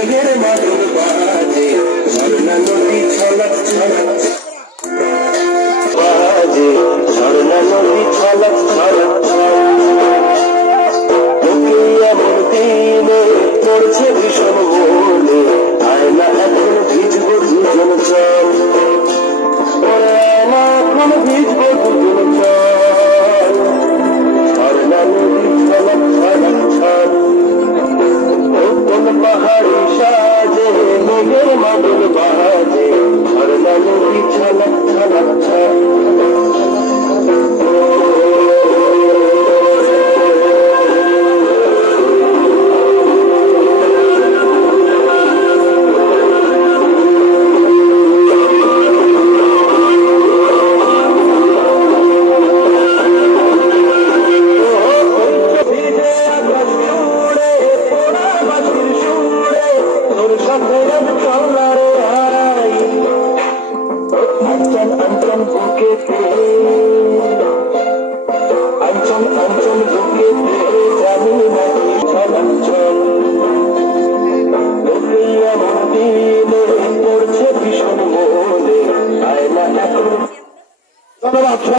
মাদল বাজে ঝর্ণা নদী ছলক ছলক বাজে ঝর্ণা নদী ছলক ছলক তোকে এমন দিনে পড়ছে ভীষণ মনে আয়না এখন ভিজবো দুজন চল আয়না এখন ভিজবো দুজন চল ঝর্ণা নদী ছলক ছলক ছল পাহাড়ি সাজে মেঘের মাদল বাজে ঝর্ণা নদী ছলক ছলক ছল Anton buket